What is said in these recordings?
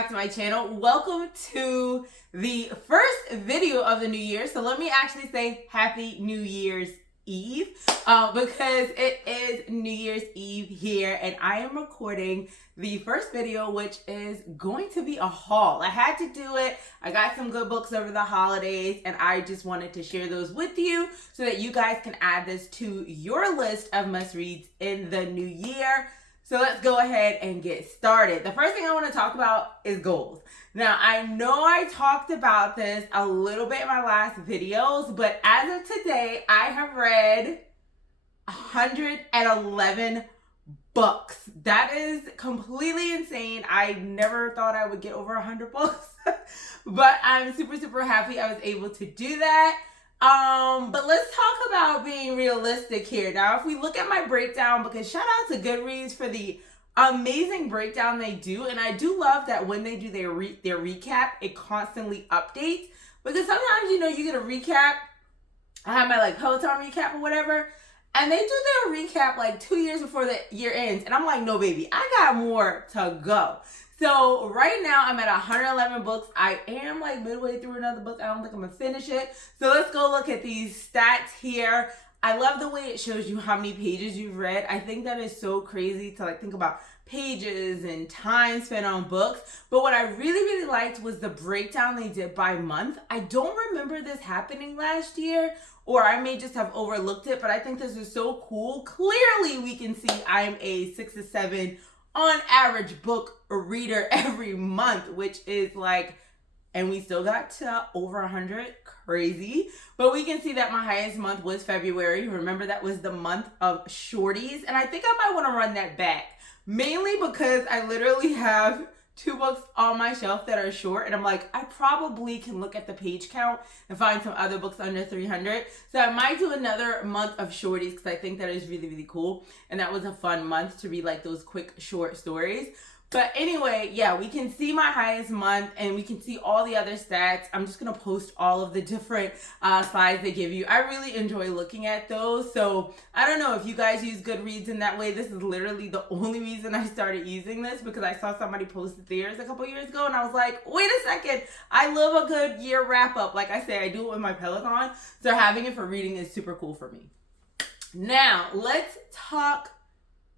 back to my channel. Welcome to the first video of the new year. So let me actually say Happy New Year's Eve because it is New Year's Eve here and I am recording the first video, which is going to be a haul. I had to do it. I got some good books over the holidays and I just wanted to share those with you so that you guys can add this to your list of must-reads in the new year. So let's go ahead and get started. The first thing I want to talk about is goals. Now, I know I talked about this a little bit in my last videos, but as of today, I have read 111 books. That is completely insane. I never thought I would get over 100 books, but I'm super happy I was able to do that. But let's talk about being realistic here. Now, if we look at my breakdown, because shout out to Goodreads for the amazing breakdown they do. And I do love that when they do their recap, it constantly updates. Because sometimes, you know, you get a recap. I have my like Peloton recap or whatever. And they do their recap like 2 years before the year ends. And I'm like, no, baby, I got more to go. So right now I'm at 111 books. I am like midway through another book. I don't think I'm gonna finish it. So let's go look at these stats here. I love the way it shows you how many pages you've read. I think that is so crazy to like think about pages and time spent on books. But what I really liked was the breakdown they did by month. I don't remember this happening last year, or I may just have overlooked it, but I think this is so cool. Clearly we can see I am a 6 to 7 on average book reader every month, which is like, and we still got to over 100, crazy. But we can see that my highest month was February. Remember, that was the month of shorties, and I think I might want to run that back, mainly because I literally have 2 books on my shelf that are short, and I'm like, I probably can look at the page count and find some other books under 300. So I might do another month of shorties because I think that is really cool, and that was a fun month to read like those quick short stories. But anyway, yeah, we can see my highest month and we can see all the other stats. I'm just going to post all of the different slides they give you. I really enjoy looking at those. So I don't know if you guys use Goodreads in that way. This is literally the only reason I started using this, because I saw somebody posted theirs a couple years ago and I was like, wait a second, I love a good year wrap up. Like I say, I do it with my Peloton. So having it for reading is super cool for me. Now, let's talk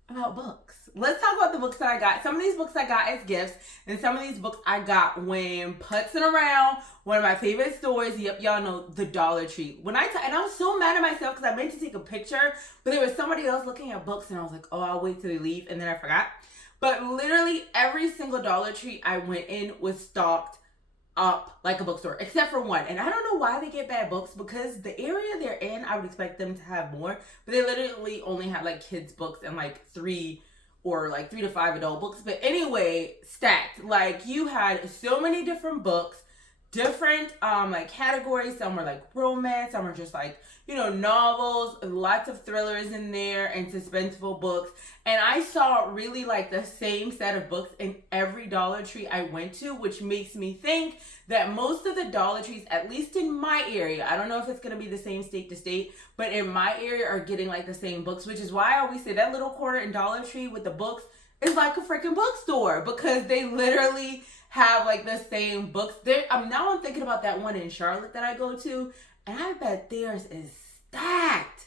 about books. Let's talk about the books that I got. Some of these books I got as gifts, and some of these books I got when putzing around. One of my favorite stores, yep, y'all know, the Dollar Tree. And I was so mad at myself because I meant to take a picture, but there was somebody else looking at books, and I was like, oh, I'll wait till they leave, and then I forgot. But literally every single Dollar Tree I went in was stocked up like a bookstore, except for one. And I don't know why they get bad books, because the area they're in, I would expect them to have more, but they literally only had like kids books and like 3 to 5 adult books. But anyway, stacked. Like, you had so many different books, different like categories. Some were like romance, some were just like, you know, novels, lots of thrillers in there and suspenseful books. And I saw really like the same set of books in every Dollar Tree I went to, which makes me think that most of the Dollar Trees, at least in my area, I don't know if it's going to be the same state to state, but in my area are getting like the same books, which is why I always say that little corner in Dollar Tree with the books is like a freaking bookstore, because they literally have like the same books. Now I'm thinking about that one in Charlotte that I go to, and I bet theirs is stacked.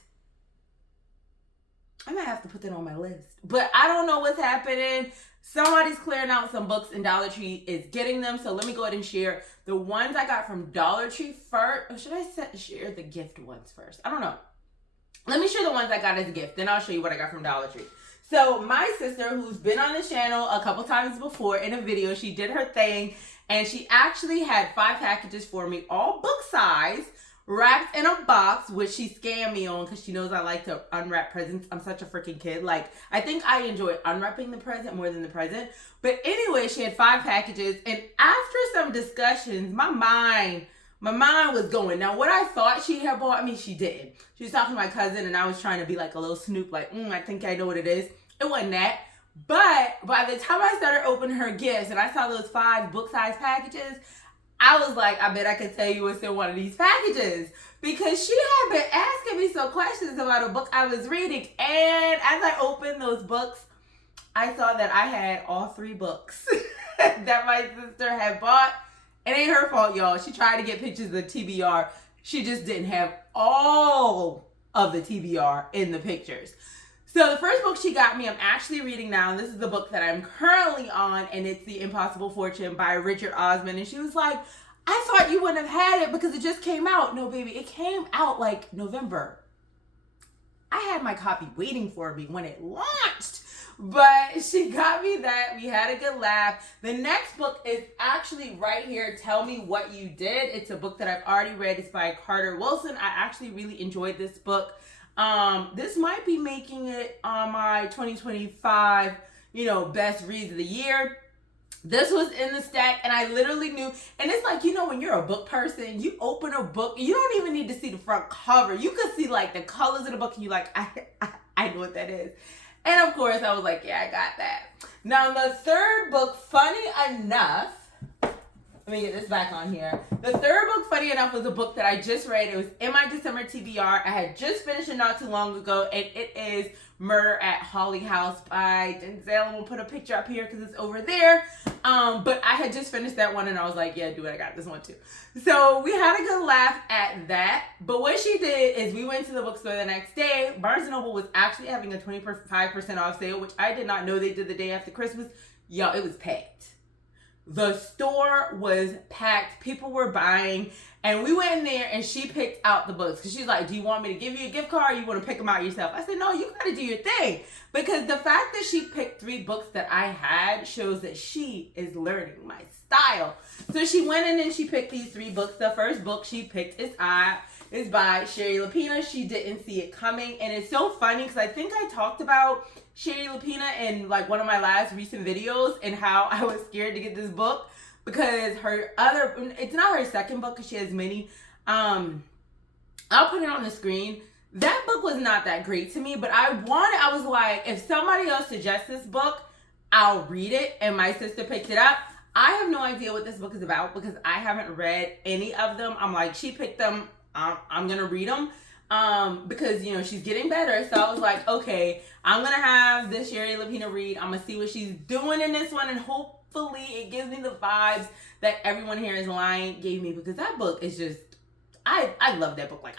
I might have to put that on my list, but I don't know what's happening. Somebody's clearing out some books and Dollar Tree is getting them. So let me go ahead and share the ones I got from Dollar Tree first. Or should I share the gift ones first? I don't know. Let me share the ones I got as a gift. Then I'll show you what I got from Dollar Tree. So my sister, who's been on the channel a couple times before in a video, she did her thing. And she actually had 5 packages for me, all book size, wrapped in a box, which she scammed me on because she knows I like to unwrap presents. I'm such a freaking kid. Like, I think I enjoy unwrapping the present more than the present. But anyway, she had 5 packages. And after some discussions, my mind was going. Now, what I thought she had bought me, she didn't. She was talking to my cousin, and I was trying to be like a little snoop, like, I think I know what it is. It wasn't that. But by the time I started opening her gifts and I saw those 5 book-size packages, I was like, I bet I could tell you what's in one of these packages, because she had been asking me some questions about a book I was reading. And as I opened those books, I saw that I had all 3 books. that my sister had bought. It ain't her fault, y'all. She tried to get pictures of the TBR. She just didn't have all of the TBR in the pictures. So the first book she got me, I'm actually reading now, and this is the book that I'm currently on, and it's The Impossible Fortune by Richard Osman. And she was like, I thought you wouldn't have had it because it just came out. No, baby, it came out like November. I had my copy waiting for me when it launched. But she got me that. We had a good laugh. The next book is actually right here, Tell Me What You Did. It's a book that I've already read. It's by Carter Wilson. I actually really enjoyed this book. This might be making it on my 2025, best reads of the year. This was in the stack, and I literally knew, and it's like, when you're a book person, you open a book, you don't even need to see the front cover. You could see like the colors of the book, and you're like, I know what that is. And of course, I was like, yeah, I got that. Now, the third book, funny enough, let me get this back on here. The third book, funny enough, was a book that I just read. It was in my December TBR. I had just finished it not too long ago, and it is Murder at Holly House by Denzel. We'll put a picture up here because it's over there. But I had just finished that one, and I was like, yeah, dude, I got this one too. So we had a good laugh at that. But what she did is we went to the bookstore the next day. Barnes & Noble was actually having a 25% off sale, which I did not know they did the day after Christmas. Yo, it was packed. The store was packed. People were buying. And we went in there and she picked out the books. Because she's like, do you want me to give you a gift card or you want to pick them out yourself? I said, no, you got to do your thing. Because the fact that she picked 3 books that I had shows that she is learning my style. So she went in and she picked these 3 books. The first book she picked is by Sherry Lapina. She didn't see it coming. And it's so funny because I think I talked about Sherry Lapina in like one of my last recent videos and how I was scared to get this book. Because it's not her second book because she has many. I'll put it on the screen. That book was not that great to me, but I was like, if somebody else suggests this book, I'll read it. And my sister picked it up. I have no idea what this book is about because I haven't read any of them. I'm like, she picked them. I'm going to read them because, she's getting better. So I was like, okay, I'm going to have this Sherry Lapina read. I'm going to see what she's doing in this one and hopefully it gives me the vibes that everyone here is lying gave me because that book is just, I love that book. Like,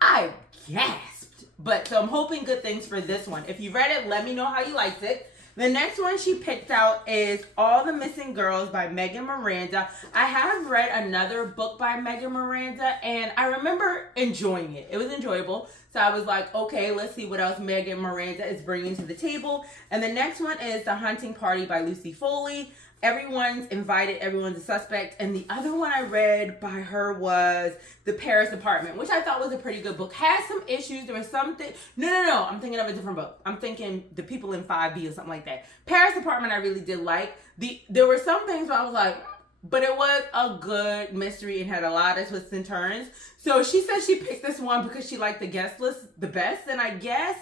I gasped. But so I'm hoping good things for this one. If you read it, let me know how you liked it. The next one she picked out is All the Missing Girls by Megan Miranda. I have read another book by Megan Miranda, and I remember enjoying it. It was enjoyable. So I was like, okay, let's see what else Megan Miranda is bringing to the table. And the next one is The Hunting Party by Lucy Foley. Everyone's Invited, Everyone's a Suspect. And the other one I read by her was The Paris Apartment, which I thought was a pretty good book. Had some issues. There was something. No. I'm thinking of a different book. I'm thinking The People in 5B or something like that. Paris Apartment I really did like. There were some things where I was like, but it was a good mystery and had a lot of twists and turns. So she said she picked this one because she liked the guest list the best. And I guess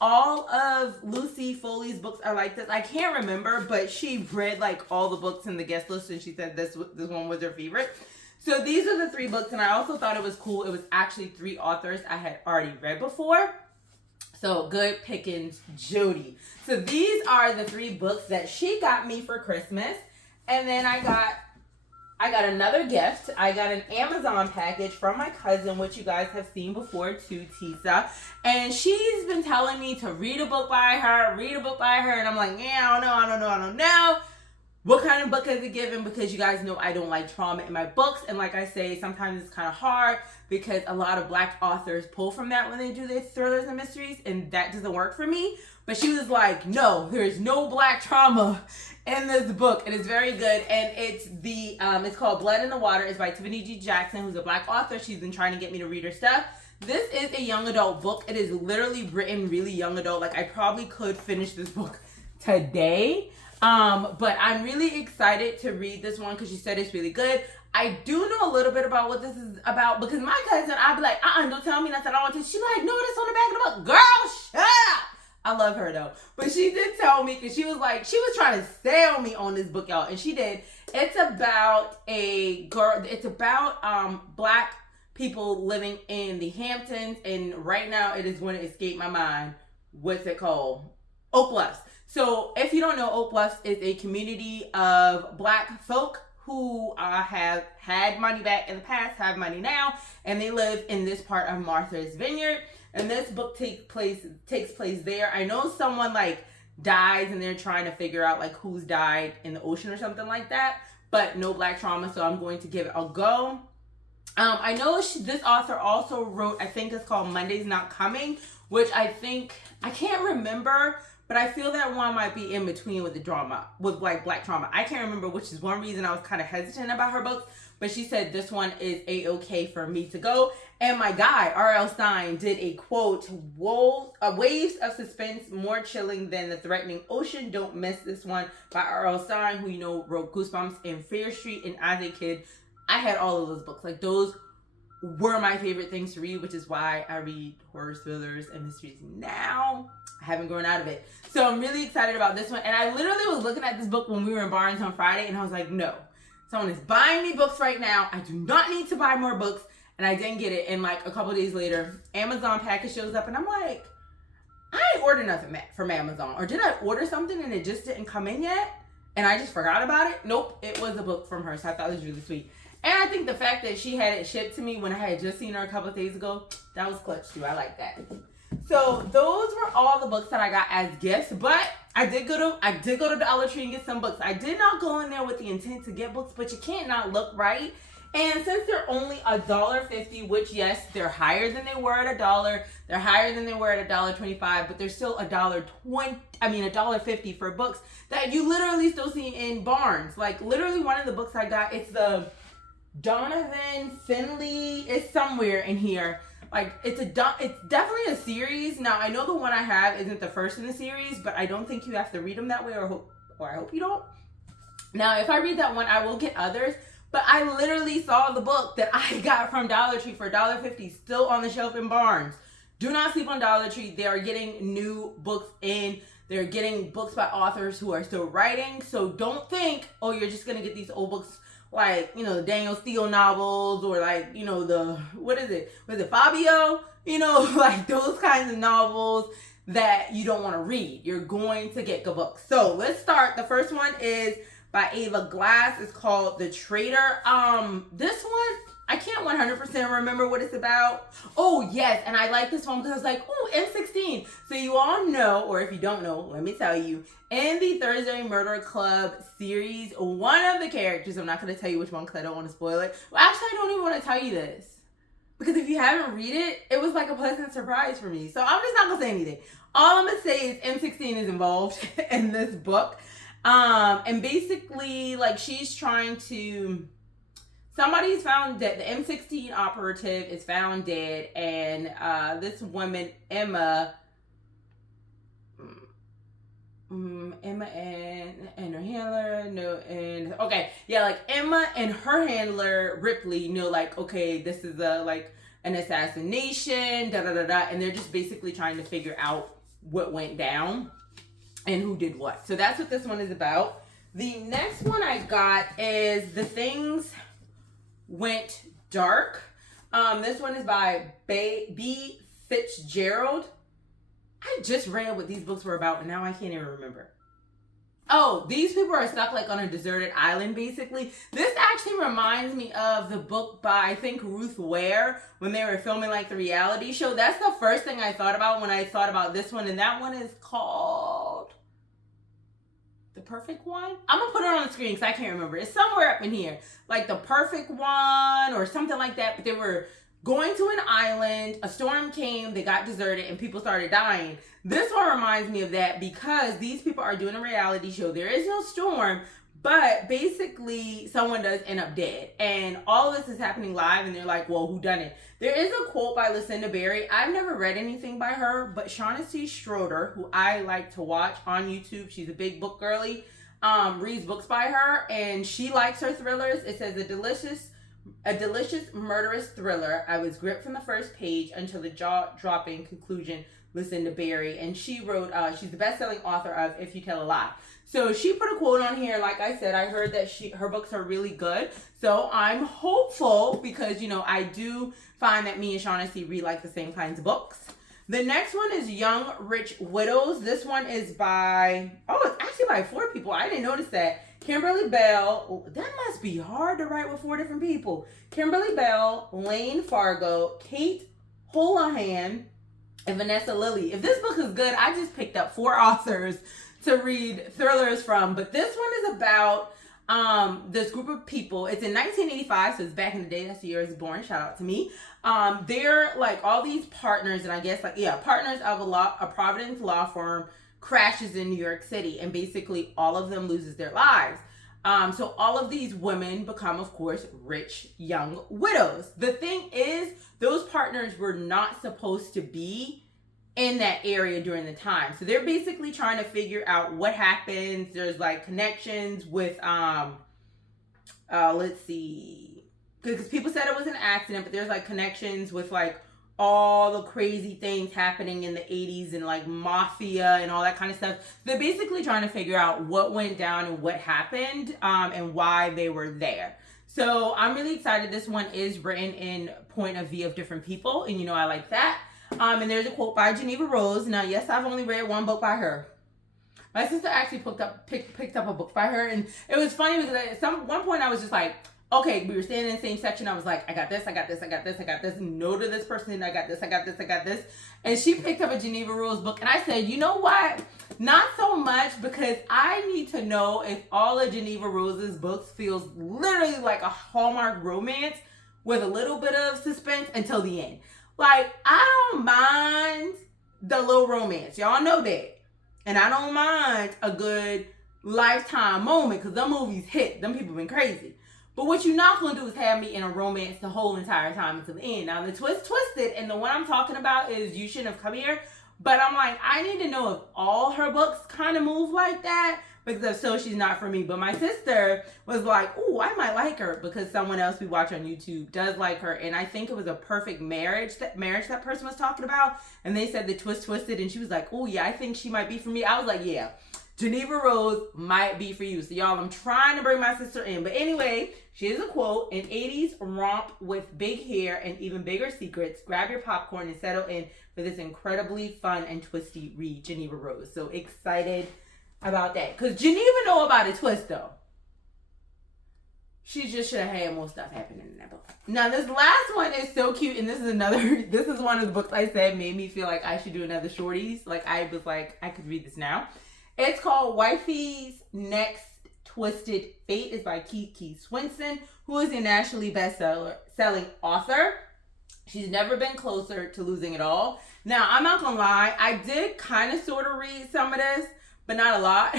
all of Lucy Foley's books are like this. I can't remember, but she read like all the books in the guest list and she said this one was her favorite. So these are the 3 books, and I also thought it was cool. It was actually 3 authors I had already read before. So good pickings, Jody. So these are the 3 books that she got me for Christmas. And then I got another gift. I got an Amazon package from my cousin, which you guys have seen before too, Tisa. And she's been telling me to read a book by her. And I'm like, yeah, I don't know. What kind of book is it given? Because you guys know I don't like trauma in my books. And like I say, sometimes it's kind of hard because a lot of Black authors pull from that when they do their thrillers and mysteries. And that doesn't work for me. But she was like, no, there's no Black trauma in this book. It is very good. And it's called Blood in the Water. It's by Tiffany G. Jackson, who's a Black author. She's been trying to get me to read her stuff. This is a young adult book. It is literally written really young adult. Like I probably could finish this book today. But I'm really excited to read this one because she said it's really good. I do know a little bit about what this is about because my cousin, I'd be like, don't tell me nothing. I don't want to. She's like, no, that's on the back of the book. Girl, shut up. I love her though. But she did tell me because she was like, she was trying to sell me on this book, y'all. And she did. It's about a girl. It's about Black people living in the Hamptons. And right now it is going to escape my mind. What's it called? Oak Bluffs. So if you don't know, Oak Bluffs is a community of Black folk who have had money back in the past, have money now, and they live in this part of Martha's Vineyard. And this book takes place there. I know someone like dies and they're trying to figure out like who's died in the ocean or something like that, but no Black trauma, so I'm going to give it a go. I know this author also wrote, I think it's called Monday's Not Coming, which I can't remember, but I feel that one might be in between with the drama, with like Black trauma. I can't remember, which is one reason I was kind of hesitant about her books, but she said this one is a-okay for me to go. And my guy, R.L. Stine, did a quote, waves of suspense more chilling than the threatening ocean. Don't miss this one by R.L. Stine, who, you know, wrote Goosebumps and Fear Street. And as a kid, I had all of those books. Like, those were my favorite things to read, which is why I read horror, thrillers, and mysteries now. I haven't grown out of it. So I'm really excited about this one. And I literally was looking at this book when we were in Barnes on Friday, and I was like, no. Someone is buying me books right now. I do not need to buy more books. And I didn't get it. And like a couple days later, Amazon package shows up, and I'm like, I ain't ordered nothing from Amazon. Or did I order something and it just didn't come in yet? And I just forgot about it? Nope, it was a book from her. So I thought it was really sweet. And I think the fact that she had it shipped to me when I had just seen her a couple of days ago, that was clutch too. I like that. So those were all the books that I got as gifts. But I did go to Dollar Tree and get some books. I did not go in there with the intent to get books, but you can't not look right. And since they're only $1.50, which yes, they're higher than they were at $1. They're higher than they were at $1.25, but they're still $1.50 for books that you literally still see in Barnes. Like literally one of the books I got, it's the Donovan Finley. It's somewhere in here. Like it's definitely a series. Now I know the one I have isn't the first in the series, but I don't think you have to read them that way, or I hope you don't. Now if I read that one, I will get others. But I literally saw the book that I got from Dollar Tree for $1.50 still on the shelf in Barnes. Do not sleep on Dollar Tree. They are getting new books in. They're getting books by authors who are still writing. So don't think, oh, you're just going to get these old books like, you know, the Daniel Steele novels, or like, you know, what is it, Fabio? You know, like those kinds of novels that you don't want to read. You're going to get good books. So let's start. The first one is by Ava Glass. It's called The Traitor. This one, I can't 100% remember what it's about. Oh, yes, and I like this one because I was like, ooh, M16. So you all know, or if you don't know, let me tell you, in the Thursday Murder Club series, one of the characters, I'm not going to tell you which one because I don't want to spoil it. Well, actually, I don't even want to tell you this, because if you haven't read it, it was like a pleasant surprise for me. So I'm just not going to say anything. All I'm going to say is M16 is involved in this book. And basically, like, she's trying to, somebody's found that the M16 operative is found dead, and this woman, Emma and her handler, Emma and her handler, Ripley, know, like, okay, this is an assassination, and they're just basically trying to figure out what went down and who did what. So that's what this one is about. The next one I got is The Things Went Dark. This one is by B. Fitzgerald. I just read what these books were about, and now I can't even remember. Oh, these people are stuck like on a deserted island, basically. This actually reminds me of the book by, I think, Ruth Ware, when they were filming like the reality show. That's the first thing I thought about when I thought about this one, and that one is called The Perfect One? I'm gonna put it on the screen because I can't remember. It's somewhere up in here. Like The Perfect One or something like that, but they were going to an island, a storm came, they got deserted, and people started dying. This one reminds me of that because these people are doing a reality show. There is no storm, but basically someone does end up dead. And all of this is happening live, and they're like, well, who done it? There is a quote by Lucinda Berry. I've never read anything by her, but Shaughnessy Schroeder, who I like to watch on YouTube, she's a big book girly, reads books by her, and she likes her thrillers. It says, a delicious murderous thriller. I was gripped from the first page until the jaw-dropping conclusion. Lucinda Berry, and she wrote, she's the best-selling author of If You Tell a Lie. So she put a quote on here. Like I said, I heard that her books are really good. So I'm hopeful because, you know, I do find that me and Shaughnessy read like the same kinds of books. The next one is Young Rich Widows. This one is by, it's actually by 4 people. I didn't notice that. Kimberly, Belle, that must be hard to write with 4 different people. Kimberly, Belle, Layne, Fargo, Cate, Holahan, and Vanessa, Lillie. If this book is good, I just picked up 4 authors to read thrillers from. But this one is about this group of people. It's in 1985, so it's back in the day. That's the year I was born. Shout out to me. They're like all these partners, and I guess partners of a Providence law firm crashes in New York City, and basically all of them loses their lives. So all of these women become, of course, rich young widows. The thing is, those partners were not supposed to be in that area during the time. So they're basically trying to figure out what happens. There's like connections with, let's see, because people said it was an accident, but there's like connections with like all the crazy things happening in the 80s and like mafia and all that kind of stuff. They're basically trying to figure out what went down and what happened and why they were there. So I'm really excited. This one is written in point of view of different people, and I like that. And there's a quote by Geneva Rose. Now, yes, I've only read 1 book by her. My sister actually picked up a book by her, and it was funny because at one point I was just like, okay, we were standing in the same section. I was like, I got this, I got this, I got this, I got this. No to this person, I got this, I got this, I got this. And she picked up a Geneva Rose book, and I said, you know what? Not so much, because I need to know if all of Geneva Rose's books feels literally like a Hallmark romance with a little bit of suspense until the end. Like, I don't mind the little romance. Y'all know that. And I don't mind a good Lifetime moment, because them movies hit. Them people been crazy. But what you're not going to do is have me in a romance the whole entire time until the end. Now, the twist twisted, and the one I'm talking about is You Shouldn't Have Come Here. But I'm like, I need to know if all her books kind of move like that, because if so, she's not for me. But my sister was like, ooh, I might like her, because someone else we watch on YouTube does like her. And I think it was a perfect marriage that person was talking about. And they said the twist twisted, and she was like, ooh, yeah, I think she might be for me. I was like, yeah, Geneva Rose might be for you. So y'all, I'm trying to bring my sister in. But anyway, she has a quote: "An 80s romp with big hair and even bigger secrets. Grab your popcorn and settle in for this incredibly fun and twisty read." Geneva Rose. So excited about that. Because Geneva know about a twist, though. She just should have had more stuff happening in that book. Now, this last one is so cute. And this is one of the books I said made me feel like I should do another shorties. Like, I was like, I could read this now. It's called Wifey's Next Twisted Fate. It's by Kiki Swinson, who is a nationally best-selling author. She's never been closer to losing it all. Now, I'm not gonna lie, I did kind of sort of read some of this, but not a lot.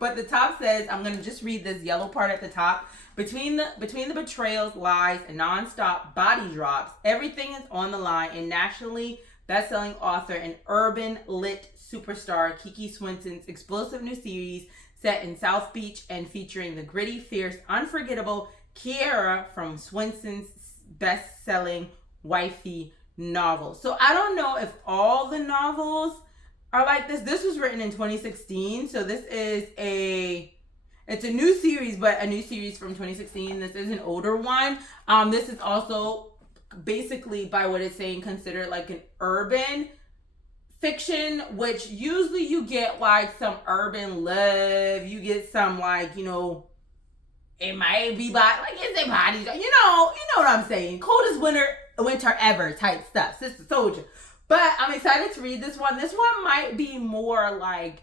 But the top says, I'm gonna just read this yellow part at the top. Between the betrayals, lies, and non-stop body drops, everything is on the line. And nationally best-selling author and urban lit superstar Kiki Swinson's explosive new series set in South Beach and featuring the gritty, fierce, unforgettable Kiara from Swinson's best-selling Wifey novel. So I don't know if all the novels are like this. This was written in 2016, so this is it's a new series, but a new series from 2016. This is an older one. This is also basically, by what it's saying, considered like an urban fiction, which usually you get like some urban love. You get some like, it might be like it's a body, you know what I'm saying. Coldest winter ever type stuff. Sister Soldier. But I'm excited to read this one. This one might be more like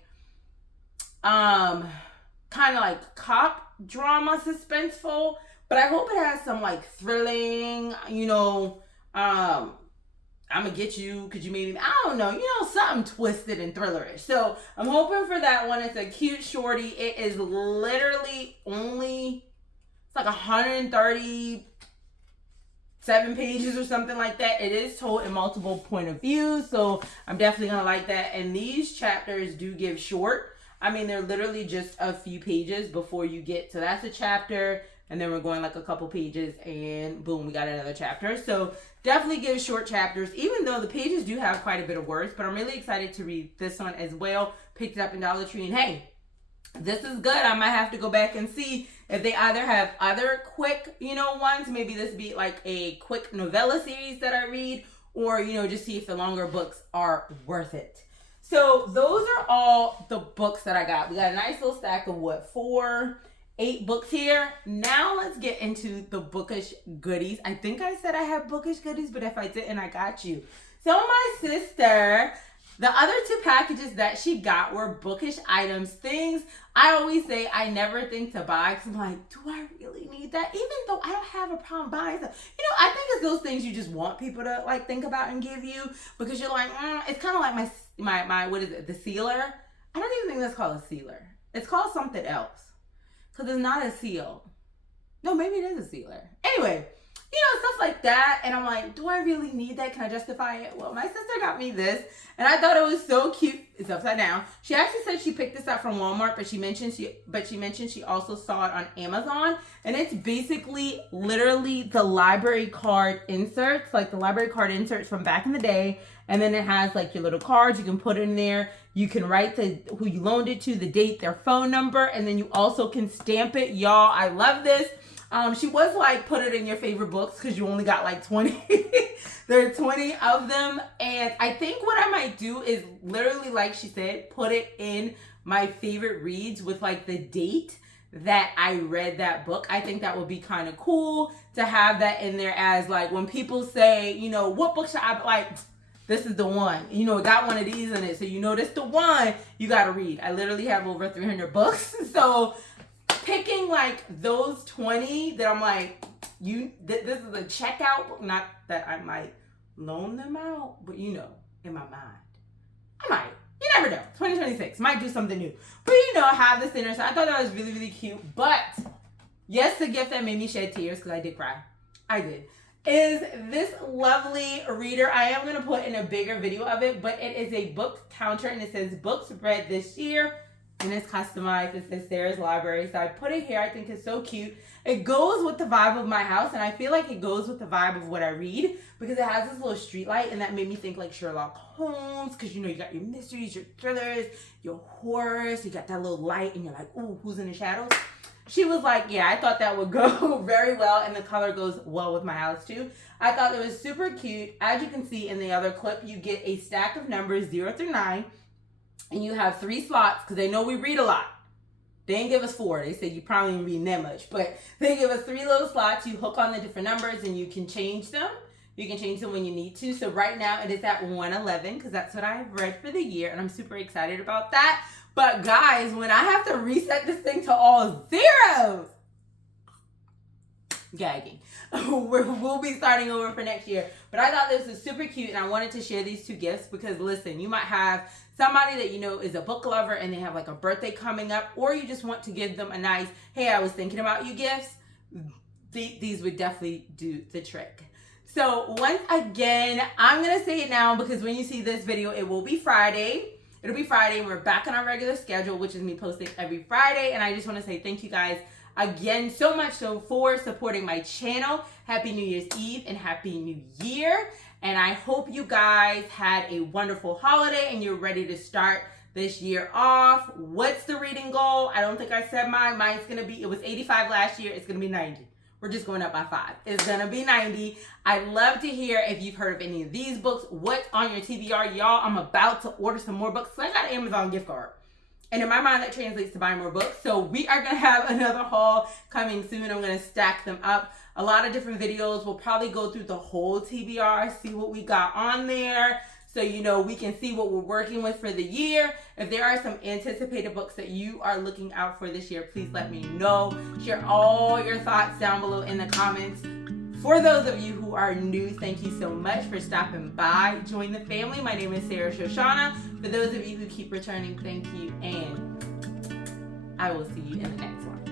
kind of like cop drama, suspenseful, but I hope it has some like thrilling, I'm gonna get you, could you maybe, I don't know, something twisted and thrillerish. So I'm hoping for that one. It's a cute shorty. It is literally it's like 137 pages or something like that. It is told in multiple point of views, so I'm definitely gonna like that. And these chapters do give short. I mean, they're literally just a few pages before you get to that's a chapter, and then we're going like a couple pages, and boom, we got another chapter. So definitely give short chapters, even though the pages do have quite a bit of words. But I'm really excited to read this one as well. Picked it up in Dollar Tree, and hey, this is good. I might have to go back and see if they either have other quick, ones. Maybe this be like a quick novella series that I read, or, you know, just see if the longer books are worth it. So those are all the books that I got. We got a nice little stack of 8 books here. Now let's get into the Bookish goodies. I think I said I have Bookish goodies, but if I didn't, I got you. So my sister, the other 2 packages that she got were Bookish items, things I always say I never think to buy because I'm like, do I really need that? Even though I don't have a problem buying stuff. You know, I think it's those things you just want people to like think about and give you because you're like, it's kind of like my what is it, the sealer? I don't even think that's called a sealer. It's called something else because it's not a seal. No, maybe it is a sealer. Anyway, you know, stuff like that. And I'm like, do I really need that? Can I justify it? Well, my sister got me this and I thought it was so cute. It's upside down. She actually said she picked this up from Walmart, but she mentioned she also saw it on Amazon. And it's basically literally the library card inserts, like the library card inserts from back in the day. And then it has like your little cards. You can put in there. You can write who you loaned it to, the date, their phone number. And then you also can stamp it. Y'all, I love this. She was like, put it in your favorite books because you only got like 20. There are 20 of them. And I think what I might do is literally, like she said, put it in my favorite reads with like the date that I read that book. I think that would be kind of cool to have that in there as like when people say, you know, what book should I like? This is the one. You know, it got one of these in it. So you know this the one you got to read. I literally have over 300 books. So picking like those 20 that I'm like, this is a checkout book. Not that I might loan them out, but you know, in my mind, I might. You never know. 2026 might do something new. But you know, have this in there. So I thought that was really, really cute. But yes, the gift that made me shed tears because I did cry. I did. Is this lovely reader. I am going to put in a bigger video of it, but it is a book counter and it says books read this year. And it's customized. It says Sarah's Library. So I put it here. I think it's so cute. It goes with the vibe of my house. And I feel like it goes with the vibe of what I read. Because it has this little street light. And that made me think like Sherlock Holmes. Because you know, you got your mysteries, your thrillers, your horrors. You got that little light. And you're like, ooh, who's in the shadows? She was like, yeah, I thought that would go very well. And the color goes well with my house too. I thought it was super cute. As you can see in the other clip, you get a stack of numbers 0 through 9. And you have 3 slots because they know we read a lot. They didn't give us 4. They said you probably didn't read that much. But they give us 3 little slots. You hook on the different numbers and you can change them. You can change them when you need to. So right now it is at 111 because that's what I've read for the year. And I'm super excited about that. But guys, when I have to reset this thing to all zeros, gagging. We'll be starting over for next year. But I thought this was super cute and I wanted to share these 2 gifts because listen, you might have somebody that you know is a book lover and they have like a birthday coming up, or you just want to give them a nice, hey, I was thinking about you gifts. These would definitely do the trick. So once again, I'm going to say it now because when you see this video, it will be Friday. It'll be Friday and we're back on our regular schedule, which is me posting every Friday. And I just want to say thank you guys again so much for supporting my channel. Happy New Year's Eve and Happy New Year. And I hope you guys had a wonderful holiday and you're ready to start this year off. What's the reading goal? I don't think I said mine. Mine's going to be, it was 85 last year. It's going to be 90. We're just going up by 5. It's going to be 90. I'd love to hear if you've heard of any of these books. What's on your TBR? Y'all, I'm about to order some more books. So I got an Amazon gift card. And in my mind, that translates to buying more books. So we are going to have another haul coming soon. I'm going to stack them up. A lot of different videos. We'll probably go through the whole TBR, see what we got on there. So, you know, we can see what we're working with for the year. If there are some anticipated books that you are looking out for this year, please let me know. Share all your thoughts down below in the comments. For those of you who are new, thank you so much for stopping by. Join the family. My name is Sarah Sho'Shanna. For those of you who keep returning, thank you. And I will see you in the next one.